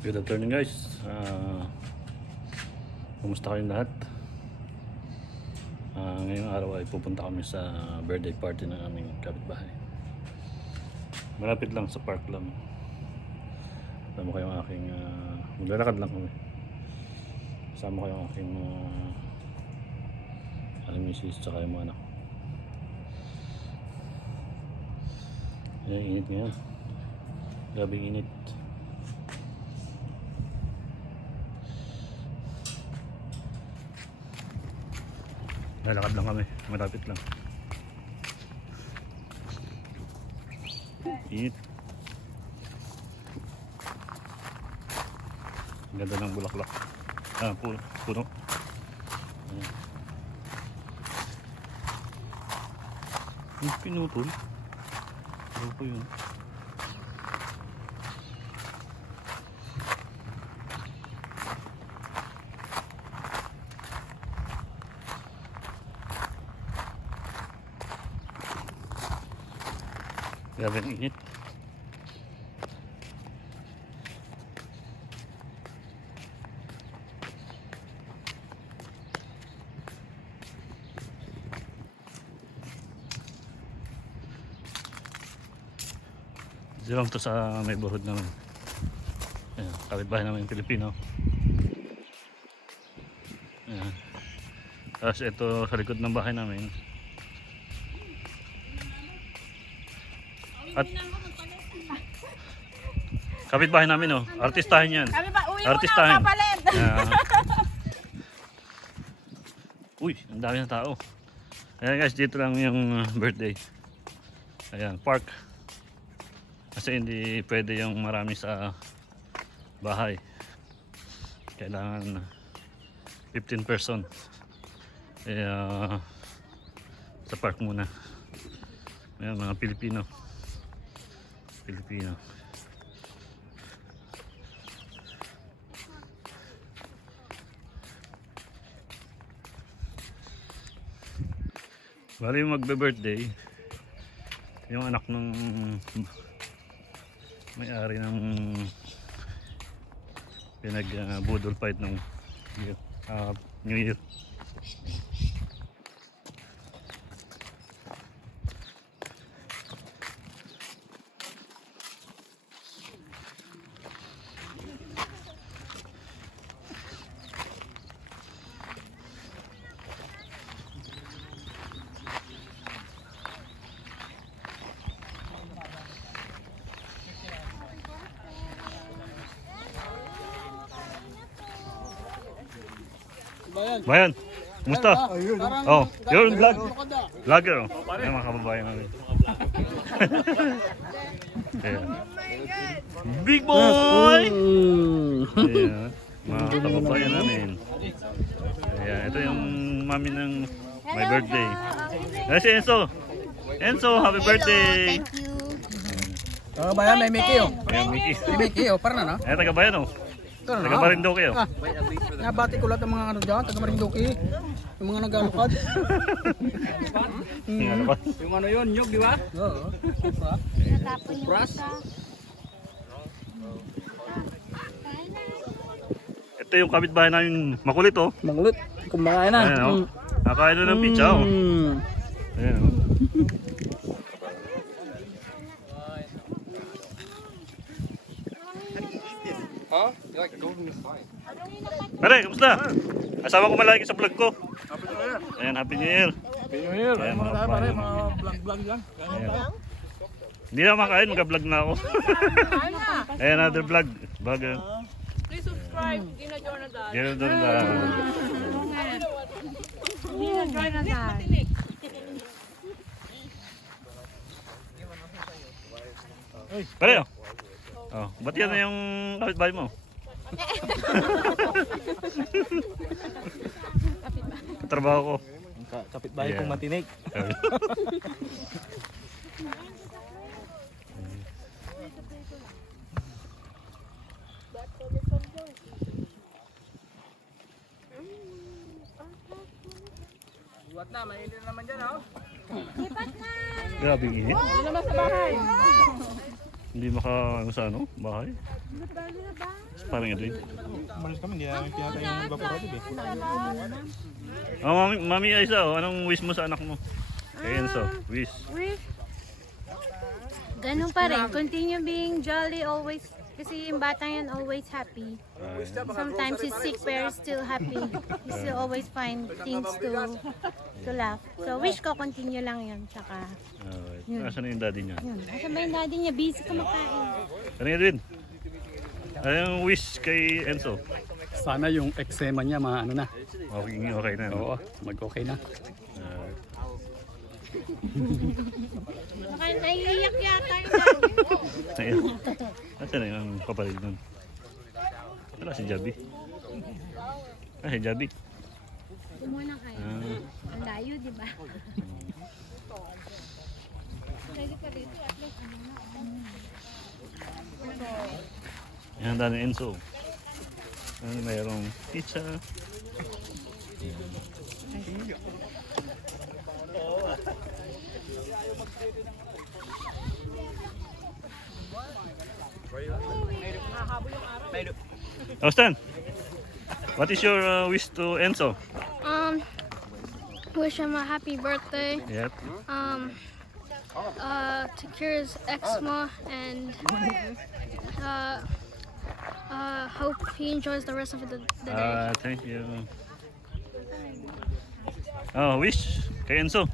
Good afternoon guys. Kumusta kayong lahat? Ngayong araw ay pupunta kami sa birthday party ng aming kapitbahay. Malapit lang sa park lang. Kasama ko yung aking maglalakad lang kami. Kasama ko yung aking misis tsaka yung mga anak. Init ngayon. Grabing init. Lalakad lang kami, malapit lang. Init. Ang ganda ng bulaklak. Puno. Ayan. Yung pinutol. Ano po yun? Grabe ang init. Dito lang to sa neighborhood namin. Ayan, kapitbahay namin yung Pilipino. Ayan. Tapos ito sa likod ng bahay namin. At kapitbahay namin, oh. Artistahin yan. Artistahin. Uy, ang dami ng tao. Ayan guys, dito lang yung birthday. Ayan, park. Kasi hindi pwede yung marami sa bahay. Kailangan 15 person. Kaya sa park muna. Ayan, mga Pilipino. Bali yung magbe-birthday yung anak ng may-ari ng pinag-budol fight ng New Year. Bayan, kumusta? Oh, you're in vlog. Vlogger, oh. Ayan mga kababayan namin. Ayan. Big boy! Ayan, mga kababayan namin. Ayan, ito yung mami ng my birthday. Ayan si Enzo. Enzo, happy birthday! Thank you. Bayan, may Mickey oh. Ayan, Mickey. May Mickey oh, para na. Ayan, taga-bayan, oh. Ito na. Taga-Marinduque, oh. Nabati ko lahat ng mga ano dyan, taga Marinduque. Yung mga naglalakad. Ano ba? Yung ano yun, nyug, di ba? Oo. Natapon yung isa. Ito yung kapitbahay namin makulit, oh. Magulit, kumakain na. Ayan, oh. Nakain na ng pizza, oh. Ayan, oh. Huh? You like golden is fine. Pare, kamusta? Kasama ko malagi sa vlog ko. Ayan, Happy New Year. Happy New Year. Ayan, Mga mga tayo pare, pare. mga vlog-vlog lang. Ayan. Hindi na makain, mag-vlog na ako. Ayan, another vlog. Bago. Please subscribe, Gina Jonathan. Gano'n doon na. Gina Jonathan. Pare, oh. Oh, ba't yan na yung kapitbahay mo? Trabaho ko. Kapitbahay kong matinik. Buat na, mainit naman dyan oh. Lipat na. Grabe init. Ano naman sa bahay? Hindi ano sa ano, bahay. Parang Edwin. Malis kami, hindi namin pinatay yung evaporative eh. Oh, Mami Aiza, oh, anong wish mo sa anak mo? Kay Enzo, wish. Wish. Ganun pa rin. Continue being jolly always. Kasi yung bata yan always happy. Sometimes he's sick pero still happy. He still always find things to laugh. So wish ko continue lang yun. Tsaka Alright. Yun. Nasaan na yung daddy niya? yun. Asan ba yung daddy niya? Busy kumakain. Ano Edwin? Anong wish kay Enzo? Sana yung eczema niya ano na. Okay na. No? Oo, mag-okay na. Alright. Baka naiiyak yata yung daddy. Ayun. Nasaan na yung kapatid nun? Wala si Jabi. Si Jabi. Muna kayo. Ang layo, di ba? Pwede ka dito. At least ano na. Yan handa ni Enzo. Mayroong pizza. Austin, what is your wish to Enzo? Wish him a happy birthday. Yep. To cure his eczema and hope he enjoys the rest of the day. Thank you. Oh, wish kay Enzo.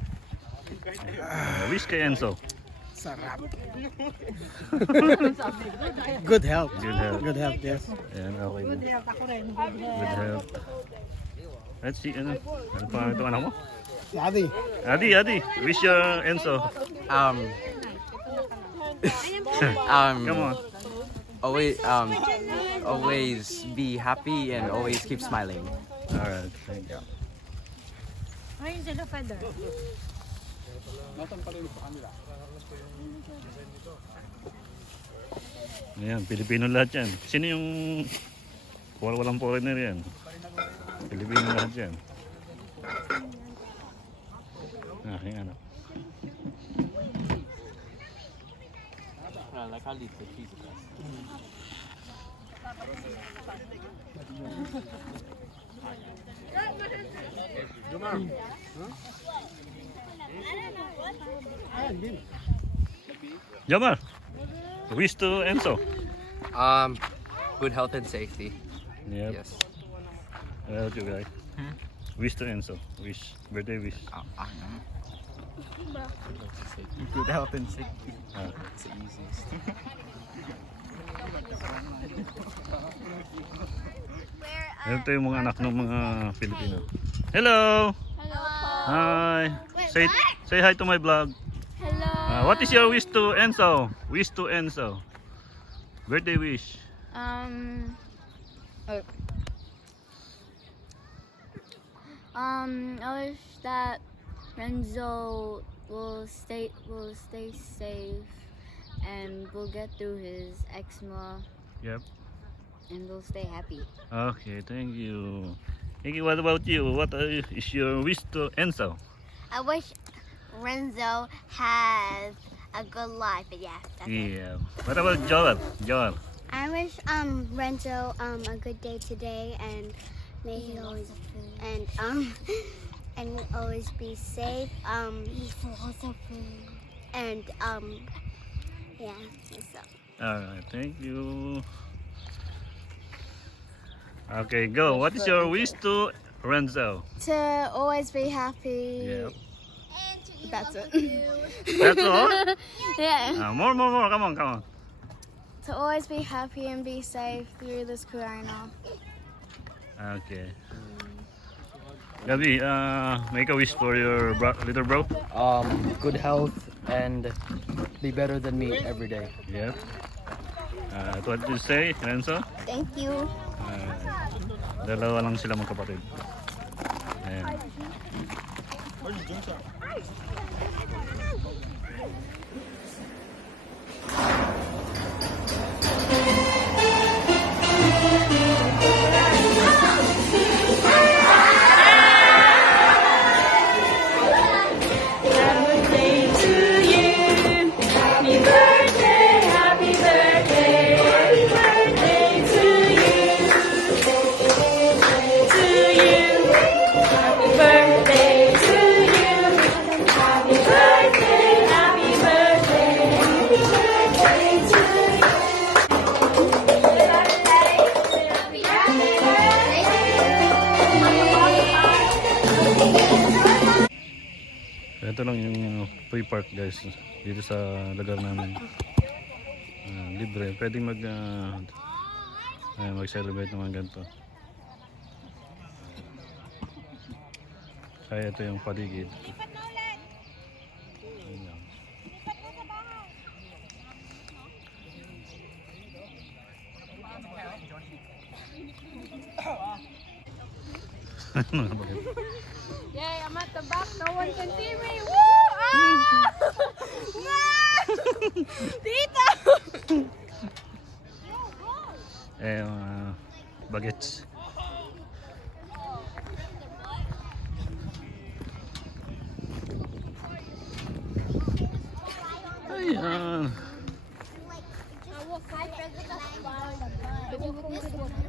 Wish kay Enzo. Sarap. Good health. Good health. Good health, yes. Ayan, okay. Good health ako rin. Good health. Let's see, ano pa ito anak mo? Si Adi. Adi, wish your Enzo. Come on. Always be happy and always keep smiling. Alright, thank you. Ayun sila feather. Ayan, Pilipino lahat yan. Sino yung walang foreigner yan? Pilipino lahat yan. Aking anak. I like how the cheese is. Jamar, wish to Enzo. Good health and safety. Yep. Yes. What about you guys? Wish to Enzo. Wish. Birthday wish. Good health and safety. Ah. It's the easiest. Ito yung mga anak ng mga Pilipino. Hello! Hi! Say hi to my vlog. Hello. What is your wish to Enzo? Wish to Enzo. Birthday wish. I wish that Renzo will stay safe and will get through his eczema Yep. and will stay happy. Okay, thank you. Thank you. What about you? What is your wish to Enzo? I wish Renzo has a good life, but yeah. That's it. Yeah. What about Joel? Joel. I wish Renzo a good day today, and may he always and always be safe. And yeah. So. Alright, thank you. Okay, go. What is your wish to Renzo? To always be happy. Yep. That's it. That's all? Yeah. More. Come on. To always be happy and be safe through this corona. Okay. Gabi, make a wish for your little bro. Good health and be better than me every day. Yep. What did you say, Renzo? Thank you. Dalawa lang sila magkapatid. Ayan. Happy birthday to you. Happy birthday, happy lang yung free park guys dito sa lugar namin. Libre, pwedeng mag-celebrate ng mga ganito. Kaya ito yung paligid. Ayun lang. Yay, I'm at the back. No one can see me. Woo! Ah! Tita! Bagets. Ayan.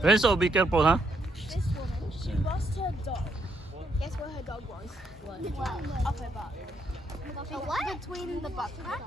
Renzo, be careful, huh? This woman, she lost her dog. Guess where her dog was? Up her butt. A what? Between the butt crack.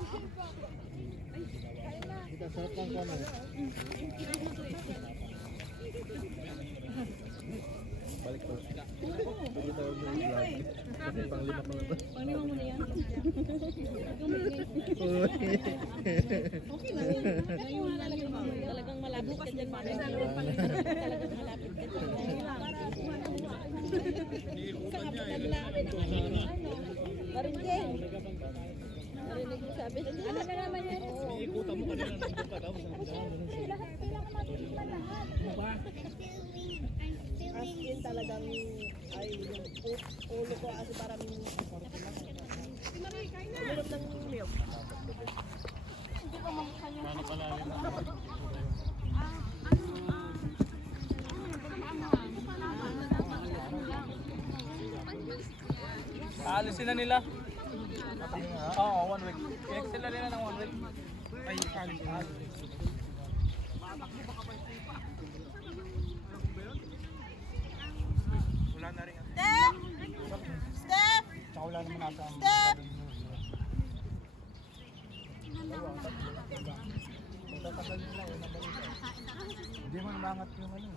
Aalisin na nila. Oo, 1 week. I-extend na nila ng 1 week. Ay, aalisin na. Wala na rin. Step! Step! Tsaka wala naman nasa. Step! Hindi mo namangat yung ano.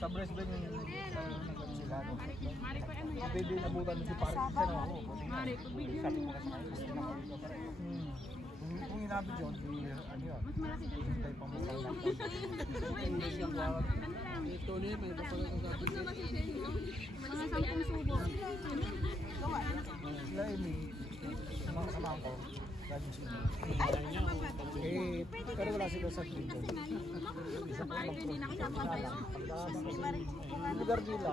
Sa Brisbane yung sila. Hindi nabutan mo si Paris sa ako. Sabi ko na sa kanya. Kung inabi dyan, ano yun? Hintay pa mo sa lang. Ito niya, may papagal sa atin. Mga 10 subo. Sila Amy, mga kasama ko. Pero wala sila sa Clinton. Lugar nila.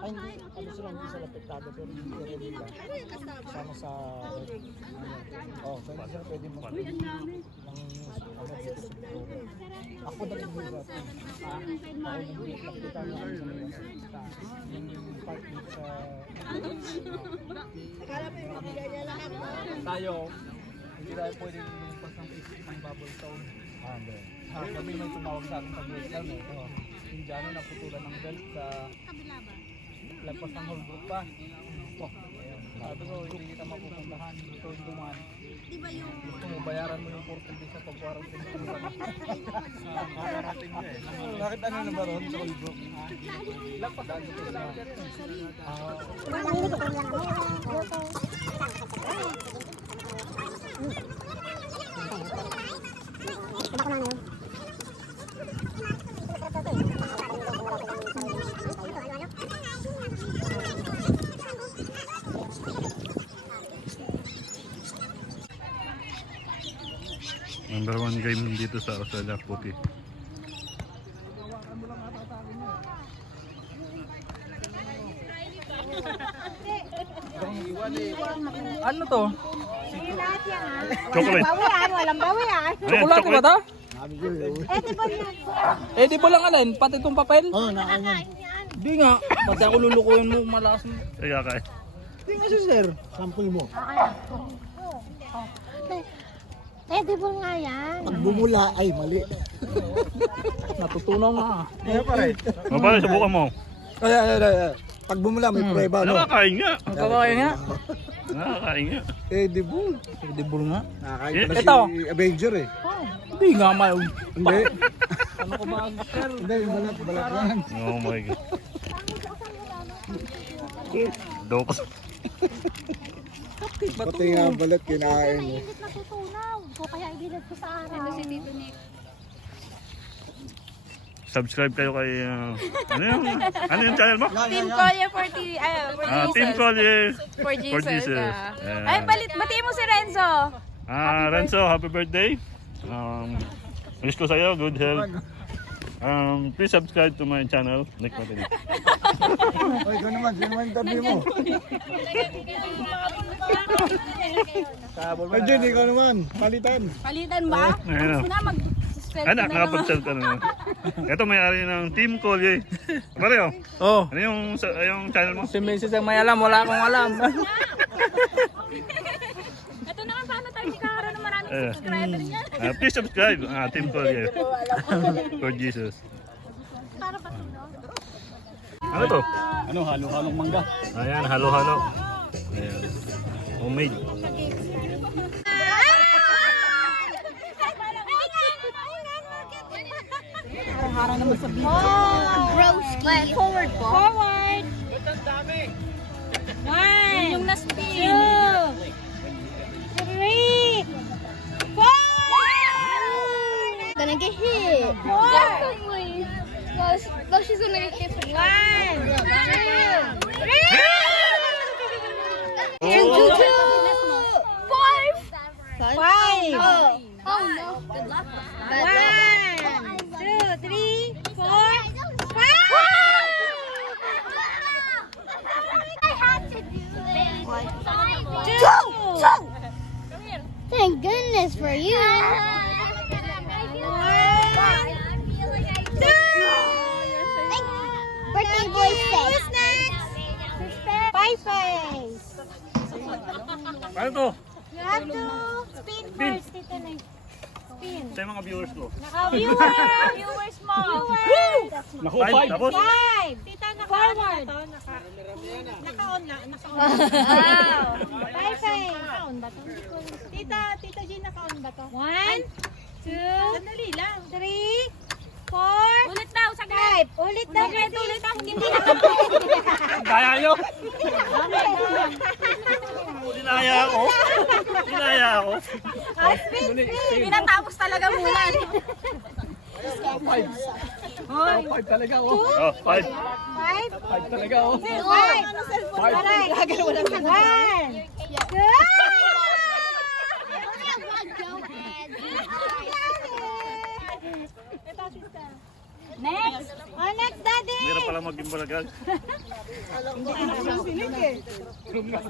Ay, ano sila, hindi sila apektado pero hindi rin nila. Sama sa so hindi sila pwede mag-pwede ng ako na rin nila. Ako nakikita nila yung part dito sa tayo, hindi tayo pwedeng lumpas ng bubble zone. Kami may tumawag sa akin sa Vietnam Indiano na putulan ng belt sa lagpas ng Holbrook pa. Sabi ko, hindi kita mapupuntahan. Gusto yung dumaan. Gusto mo, bayaran mo yung 14 days sa pag-quarantine. Nakarating mo Bakit ano na ba ron sa Holbrook? Lagpas ang gusto lang. Number 1 game dito sa Australia, puti. Ano to? Chocolate. Walang bawian. Chocolate ba ito? Edible yan. Edible lang alin, pati itong papel? Oo, nakain. Di nga, pati ako lulukuhin mo, malakas mo. Kaya kaya. Di nga siya sir, sample mo. Edible nga yan. Pag bumula ay mali. Natutunaw nga. Kaya pare. Mapala, subukan mo. Ay. Pag bumula may prueba no. Nakakain nga. Nakakain nga. Nakakain nga. Edible. Edible nga. Nakakain pala si Avenger eh. Hindi nga may. Hindi. Ano ko ba sir? Hindi, balat lang. Oh my God. dog. Pati nga balat kinain eh. Mainit natutunaw. So kaya ibilad ko sa araw. Si Tito Nick. Subscribe kayo kay ano yung channel mo? Team Collier for Team Collier For for Jesus. Ay, batiin mo si Renzo. Renzo, happy birthday. Wish ko sa'yo good health. Please subscribe to my channel, Nick Matinik. Oy, ikaw naman, sino naman interview mo? Ay, Jen, ikaw naman, palitan. Palitan ba? Ayun o. Na mag-spell Anak, nakapag-sell ka na. Ito may-ari ng Team Collier. Pareho. Oh, Ano yung channel mo? si Mrs. ang may alam, wala akong alam. Ito naman, paano tayo magkakaroon ng maraming subscriber niya? Please subscribe, Team Collier for Jesus. Ano to? Ano, halo-halong mangga. Ayan, halo-halo. Ayan. Homemade. Broski. Forward po. Forward. One. Yung na-spin. 2, 3, 4. Gonna get hit. Definitely. Well, she's gonna get hit for 1, 2, 3. Oh! 5. 5. Oh no. Good luck. 1, 2, 3, 4, 5. I had to do it. 2. Thank goodness for you. 2. Birthday boy said. Who's next? Pie face. Ano to? You have to spin first, Tito Nick. Spin. Sa mga viewers ko. Viewers mo. Viewers. Naku, Five, tapos? 5. Tita, forward. Naka-on na. Wow. Pie face. Naka-on ba to? Tita G, naka-on ba to? 1, 2, 3, 4, Ulit daw, saglit. 5. Ulit daw. Ulit daw. Hindi na. Kaya nyo? Dinaya ako. Dinaya ako. Pinatapos talaga muna. Five talaga, oh. Oh, 5. 5. Five talaga, oh. 5. Aray. 1, 2. Next. Oh, next, Daddy. Hirap pala maging vlogger.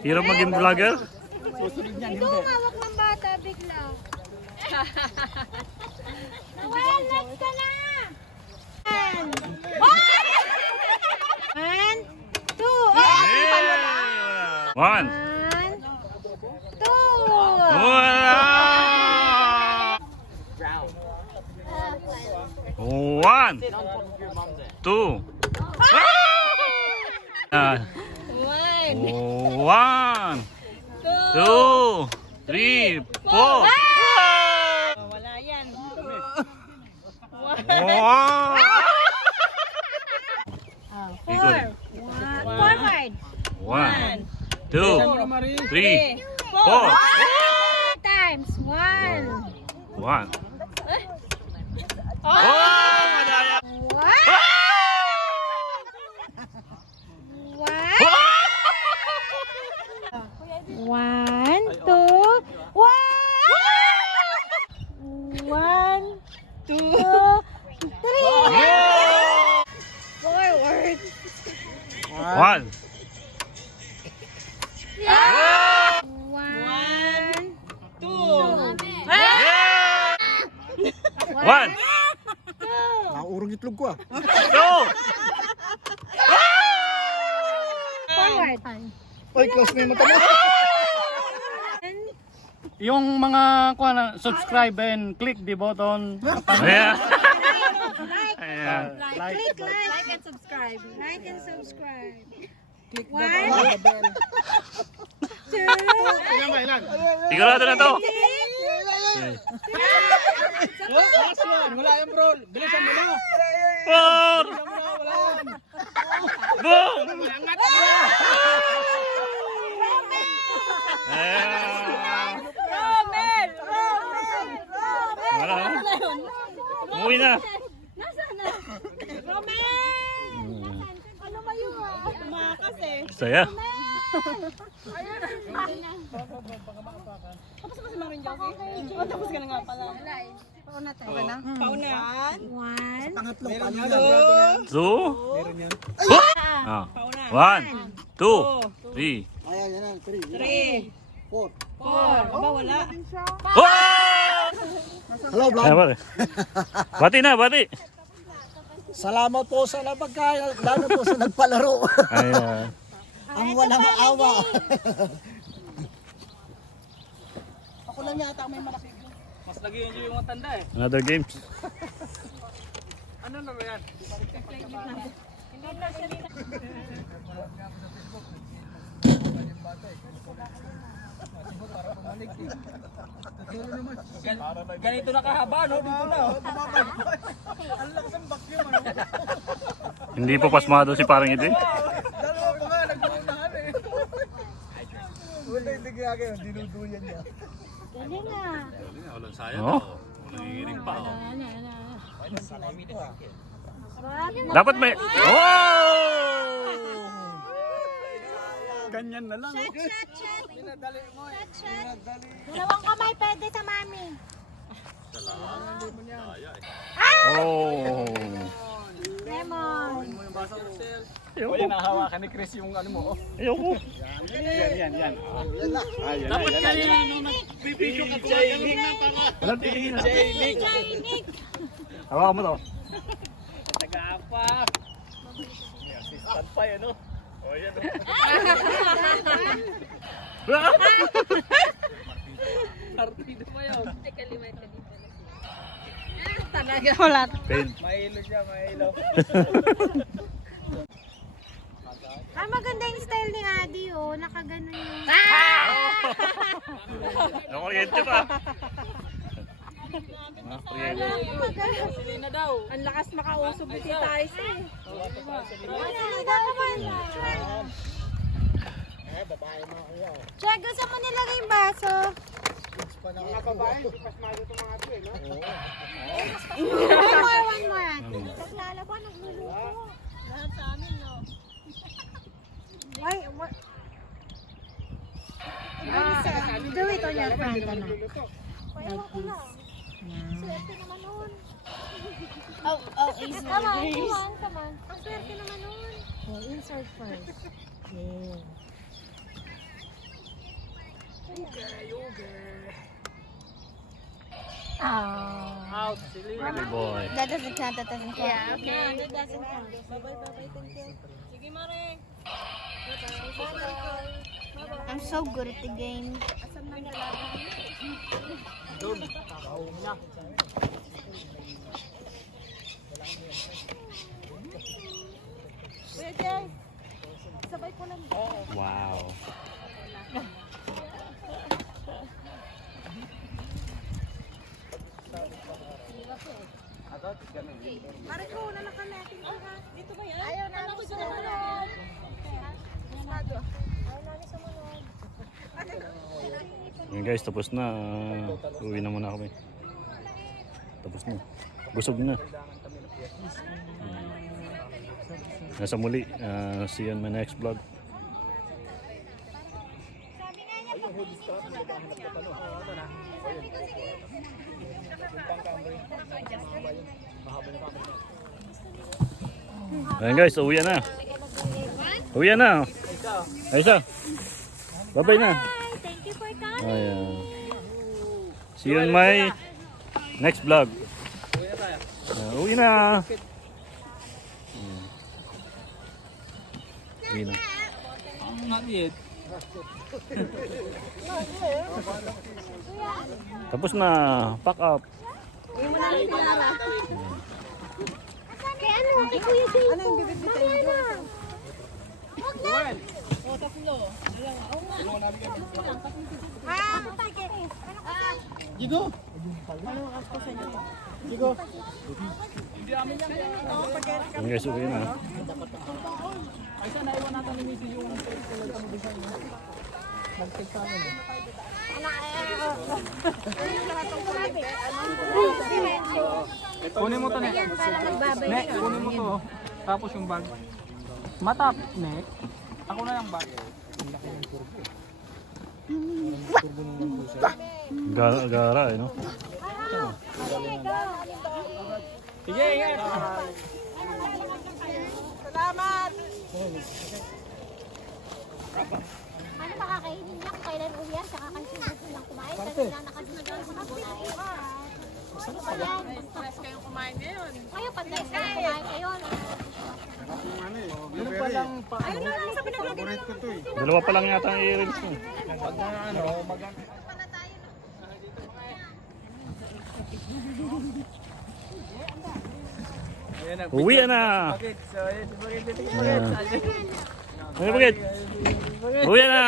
Hirap maging vlogger? Ito ang hawak ng bata, bigla. Noel, next ka na. 1, 2. Yeah! 1. 2. Wala! 1, 2. 1, 2, 3, 4. Wala yan. Wow! Forward. 1, 2, 3, 4. Times. 1. 1. Oh, madaya! 1. 1, 2, 1, 2, 3. Forward. 1. 1. Naurong itlog ko, ah. 2. Forward. Oy, close na yung mata mo. Yung mga subscribe and click the button. Ayan. Ayan. Click like and subscribe. Like and subscribe. Click 1, the bell. 2, Sigurado na to. Last one, wala yan, bro. Bilisan mo na. 4. Bilisan mo na, wala yan. Boom! Romel! Wala na. Umuwi na. Ano ba yun? Tumakas eh. Saya. Tapos ba si Maring Josie? O, tapos ka na nga pala. Pauna tayo. Okay na? Pauna. Pangatlong kanina. Two. Meron yan. Ah. 1, 2, 3. Ayan, yan. 3. 4. 4. Aba, wala. Hello, vlog. Ay, pare. Bati na, bati. Salamat po sa napagkaya. Lalo po sa nagpalaro. Ay, Ang walang awa. Ako lang yata may malaki. Mas nag-i-enjoy yung matanda eh. another games. Ano na ba yan? Ganito na kahaba, no? Dito na, oh. Ang lakas ang bakyo, ano? Hindi pa pasmado si parang ito. Dalawa pa nga, nagmaunahan eh. Wala hindi ginagawa, dinuduyan niya. Galing ah. Oh. Salami ito ah. Dapat may... Oh! Ganyan na lang. Shot, shot, shot. Pinadali mo eh. Shot. Dalawang kamay pwede sa mami. Oh! Lemon. Oye, nahawakan ni Chris yung ano mo. Ayoko. Yan. Dapat kanina nung nagpipicture ka po. Walang tingin na. Nick. Hawakan mo to. Nag-aapa. May assistant pa yan, no? O, yan, no? Partido pa yun. Talaga wala. Pain. Mahilo siya, mahilo. Maganda yung style ni Adi, oh. Nakaganon yung... Nakuryente pa. Selena daw. Ang lakas makausog ni Tita Ice eh. Babae mga kuya. Check, gusto mo nilagay yung baso? Mga babae, hindi pasmado itong mga ito eh, no? One more. Tapos lalaba, nagluluto. Lahat sa amin, no? Why? What? Do it on your front, ano? Ewan ko na. Swerte naman nun. Oh, easy. Come on. Ang swerte naman nun. Oh, insert first. Yeah. Out, sili. Hey boy. That doesn't count, that doesn't count. Yeah, okay. That doesn't count. Bye-bye, thank you. Sige, Mare. I'm so good at the game. Pwede. Sabay ko lang. Wow. Pare ko, una na kami. Dito ba yan? Ayaw namin sumunod. Yun guys, tapos na. Uwi na muna kami. Tapos na. Busog na. Nasa muli. See you on my next vlog. Ayan guys, uwi na. Uwi na. Aisa. Bye-bye na. Thank you for coming. Ayan. See you on my next vlog. Uwi na. Uwi na. Not yet. Tapos na. Pack up. Kaya ano? Kay Kuya Jay. Ano yung bibit-bitin mo? O, tatlo. Jigo! Jigo! Ayan guys, uwi na. Ay, sana iwan natin ni Missy yung nag-check sa amin eh. Kunin mo to, Nek. Nek, kunin mo to. Tapos yung bag. Matap, Nek. Ako na yung bag. Gara eh, no? Sige, ingat. Ano makakainin niya kung kailan uwi yan? Saka kansunan lang kumain. Kasi na nakasunan ko kumain. Ano ba yan? Stress kayong kumain ngayon. Kayo pag next time kumain kayo. Ano pa lang pa? Ayun na lang sa pinaglagay. Dalawa pa lang yata ang i-release mo. Pag na ano, maganda. Ayan na. Uwi na! Bagets. So, ayan, bagets. Ayan. Ano bagay? Uwi na!